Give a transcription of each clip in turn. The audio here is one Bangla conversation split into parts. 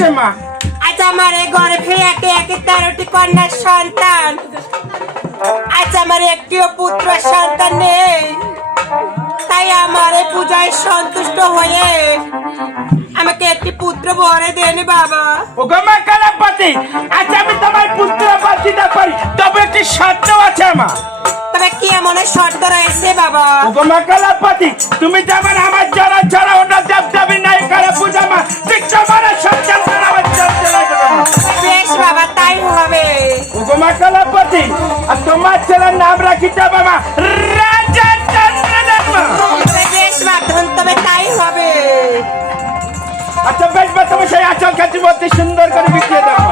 হয়েছে মা? আজ আমার এই গর্ভে একে একে 13টি কন্যার সন্তান। আজ আমার একটিও পুত্র সন্তান নেই। তাই আমার এই পূজায় সন্তুষ্ট হয়ে আমাকে একটি পুত্র বরে দেন বাবা। ওগো মা কালাপতি, আজ আমি তোমার পুত্র বর দিতে পারি, তবে একটি শর্ত আছে মা। তবে কি এমন শর্ত রয়েছে বাবা? ওগো মা কালাপতি, তুমি যেমন আমার যারা যারা ওটা দেবদেবী নাই করে পূজা মা, ঠিক তোমার সন্তান আমার বেশ বাবা, তাই হবে। ওগো মা কালাপতি, আর তোমার ছেলের নাম রাখিতে হবে মা রাজা চন্দ্রদেব। বেশ বাঁধন, তবে তাই হবে। আচ্ছা বেশ বা, তুমি সেই আচল কাঠি মধ্যে সুন্দর করে বিকিয়ে দাও।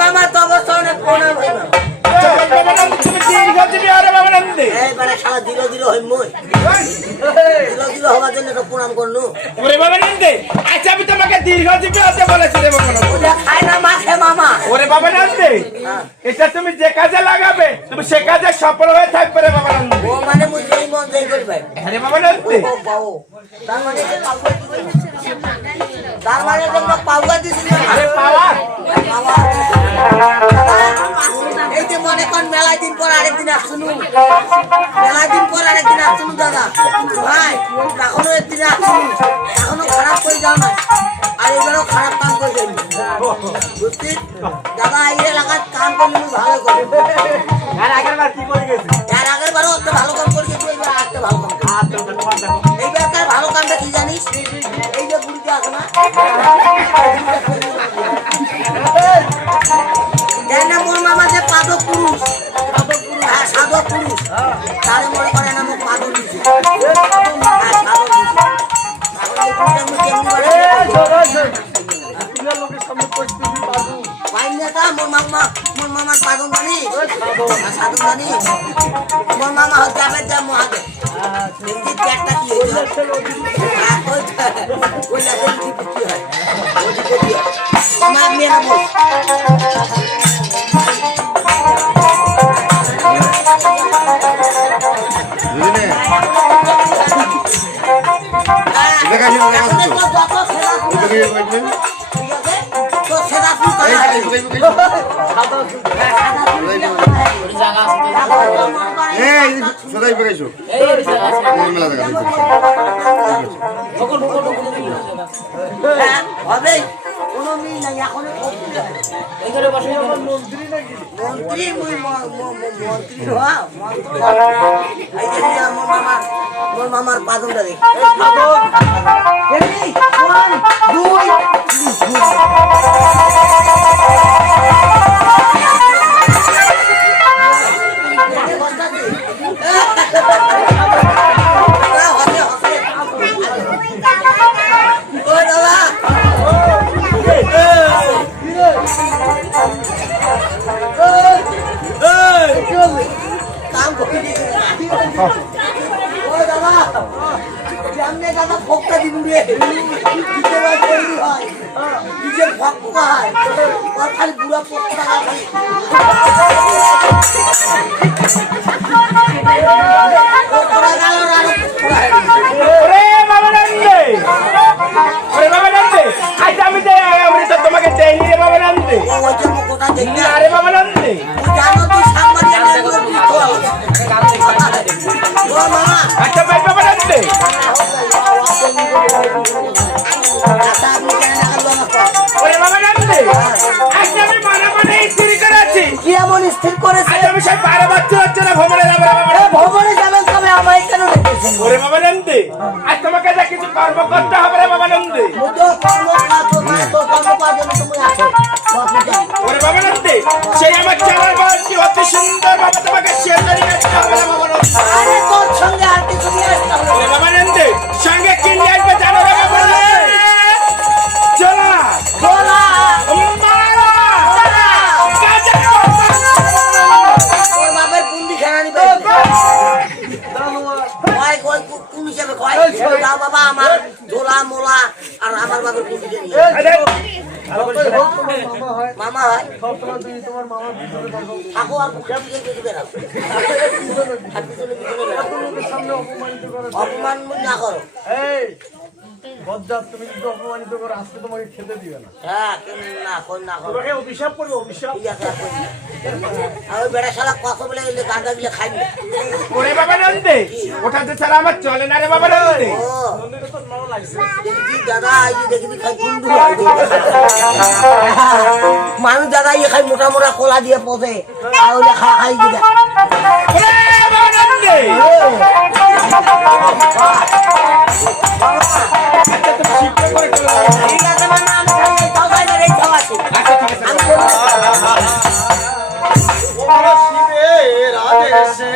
মামা তো অবস্থা অনেক প্রণাম হইল। আমি তোমাকে দীর্ঘজীবী হতে বলেছি রে মামা। ওরে বাবা নন্দে, এটা তুমি যে কাজে লাগাবে তুমি সে কাজে সফল হয়ে থাকবে রে বাবা নন্দে। মানে মুই মন যাই করবে। আরে বাবা নন্দে, তার মানে তোমরা পাওয়া দিছিল। আরে পাওয়া এই যে মনে কর মেলা দিন পর আরেকদিন আসুন, মেলা দিন পর আরেকদিন আসুন দাদা ভাই, এখনো একদিন আসুন, এখনো খারাপ করে যাও না, আর এবারও খারাপ কাম করে যাবি বুঝছি দাদা। এই এলাকার কাম করলে ভালো করে, আর আগের বার কি করে গেছি, আর আগের বারও একটা ভালো কাম করে গেছি, এবার আরেকটা ভালো কাম করে। এইবারকার ভালো কামটা কি জানিস, এই যে গুড়িতে আছে না, মোর মামা যে পাদক পুরুষ, হ্যাঁ সাধক পুরুষ, তারে মনে করে না মোক পাদক দিচ্ছে, হ্যাঁ সাধক দিচ্ছে। মোর মামার পাদক জানি, সাধক জানি, মোর মামা হচ্ছে আবেদ যা মহাদেব। পেটটা কি হয়েছে, আমার মেয়েরা বল সদাই বেগাইছো মেলা দেখা হ্যাঁ, হবে কোনো মিল নাই এখন মন্ত্রী মন্ত্রী হওয়া মোর মামার পাদনটা দেখ काम को ओ दादा हमने दादा फोकता दिन दिए डीजे वाला कोई भाई डीजे फोकता है और खाली पूरा फोकता है ओ पूरा गालो गालो ওরে বাবা নন্দে ওরে বাবা নন্দে আজ আমি যে আমি তো তোমাকে চাইনি রে বাবা নন্দে ओ वजह में कोटा देख না রে बाबा नंदे तू जानो तू सामान्य में तो ओ मामा अच्छा भाई बाबा नंदे आता আপনি কেন ডাকল না ওরে বাবা নন্দে আজ আমি মনে স্থির করেছি কি এমন স্থির করেছে আজ আমি সেই 12 বছর হচ্ছে না ভ্রমণে যাব বাবা এ ভবনে যাবেন তবে আমায় কেন ডেকেছেন ওরে বাবা নন্দে আজ তোমাকে যা কিছু কর্ম করতে হবে রে বাবা নন্দে মুদো কর্ম কাজ তুমি আছো ওরে বাবা নন্দে সেই আমার চালার বাড়ি অতি সুন্দর বাবা তোমাকে শেয়ার করে দিতে হবে রে বাবা নন্দে আরে তোর সঙ্গে আর কিছু নিয়ে আসতে হবে ওরে বাবা নন্দে সঙ্গে কি নিয়ে আসবে জানো রে বাবা নন্দে চলা বলা মারা কাজে ওর বাবার পুন্ডি খানা নিবে কয় কয় কোন হিসাবে কয় দাও বাবা আমার ঝোলা মোলা আর আমার বাবার পুন্ডি নিয়ে মামা হয় থাকো আর মুখে মুখে দিবে না আর পিছনে পিছনে অপমান না করো তুমি কিন্তু অপমানিত করো আজকে তোমাকে খেতে দিবে না হ্যাঁ না কোন না করো অভিশাপ করবে অভিশাপ ঠিক আছে আর ওই বেড়া শালা কথা বলে গেলে গাঁদা দিলে খাইবে ওরে বাবা নন্দে ওটাতে ছাড়া আমার চলে না রে বাবা নন্দে ও দেখি দাদা এই যে দেখি খাই কুন্ডু মানুষ দাদা ইয়ে খাই মোটা মোটা কলা দিয়ে পথে আর ওই খাই দিবে ওরে বাবা নন্দে আচ্ছা তো শিক্ষা করে চলো ঠিক আছে মামা আমি খাই তাও খাই না রে তাও আছে আচ্ছা ঠিক আছে আমি শিবের আদেশে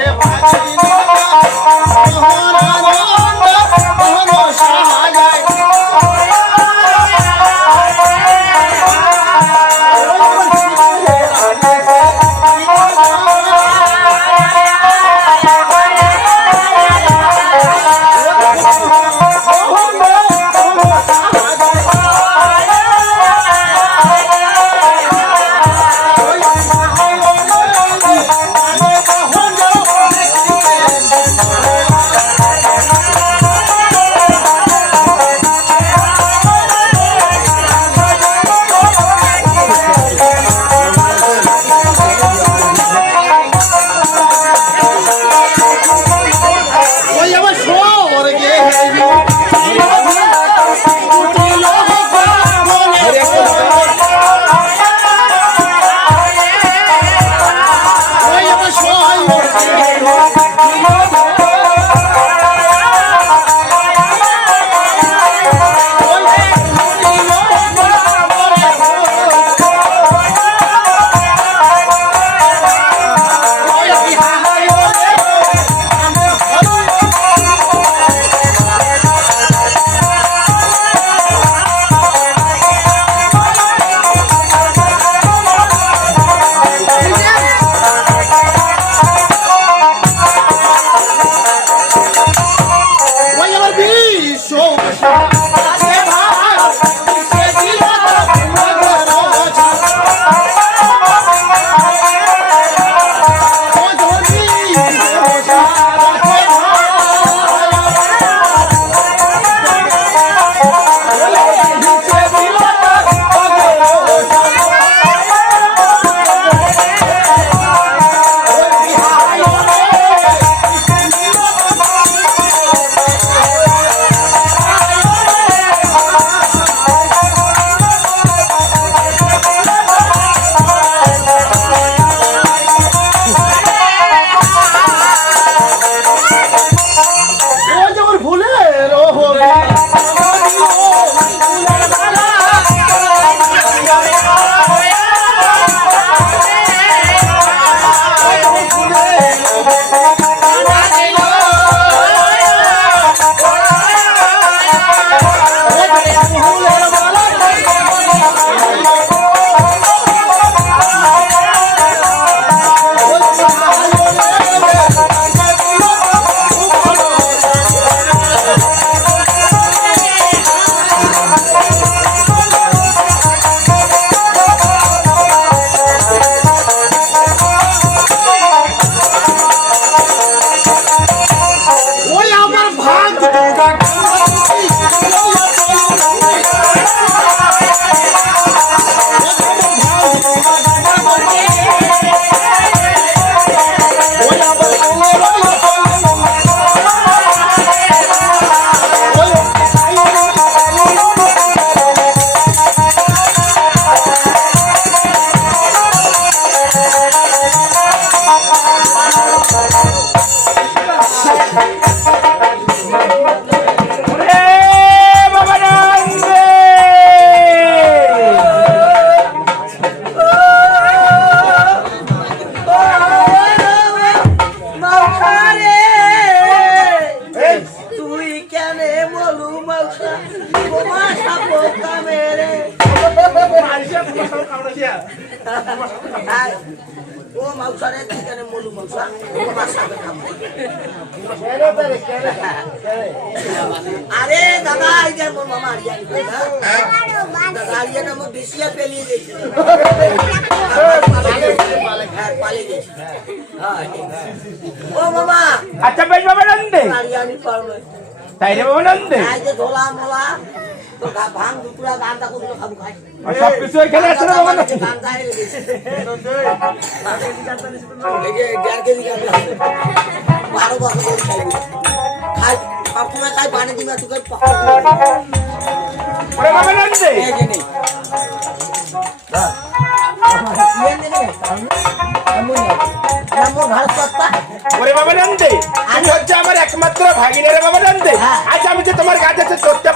আয়, ও মাউসারে চিকেনে মলু মাউসা তোমার সাথে খাবো আরে দাদা এই যে মোর মামা আরিয়ানি দাদা আরিয়ানি আমার বেশিয়া পেলিয়ে গেছে পালিয়ে গেছে ও মামা আচ্ছা বেশ বাবা নন্দে আরিয়ানি পারবে তাই রে বাবা নন্দে এই যে ধোলা মোলা তো ভাঙ দুপুরা গানটা কোথাও খাবো খাই সব কিছু এখানে আছে রে বাবা নন্দে গান গায়ে গেছে এই যে 1.5 কেজি গান 12 বছর ধরে খাই সবসময় খাই পানি দিবা তুই ওরে বাবা নন্দে এই যে নেই ওরে বাবা নন্দে আমি হচ্ছে আমার একমাত্র ভাগিনা রে বাবা নন্দে আজ আমি যে তোমার কাছে চড়তে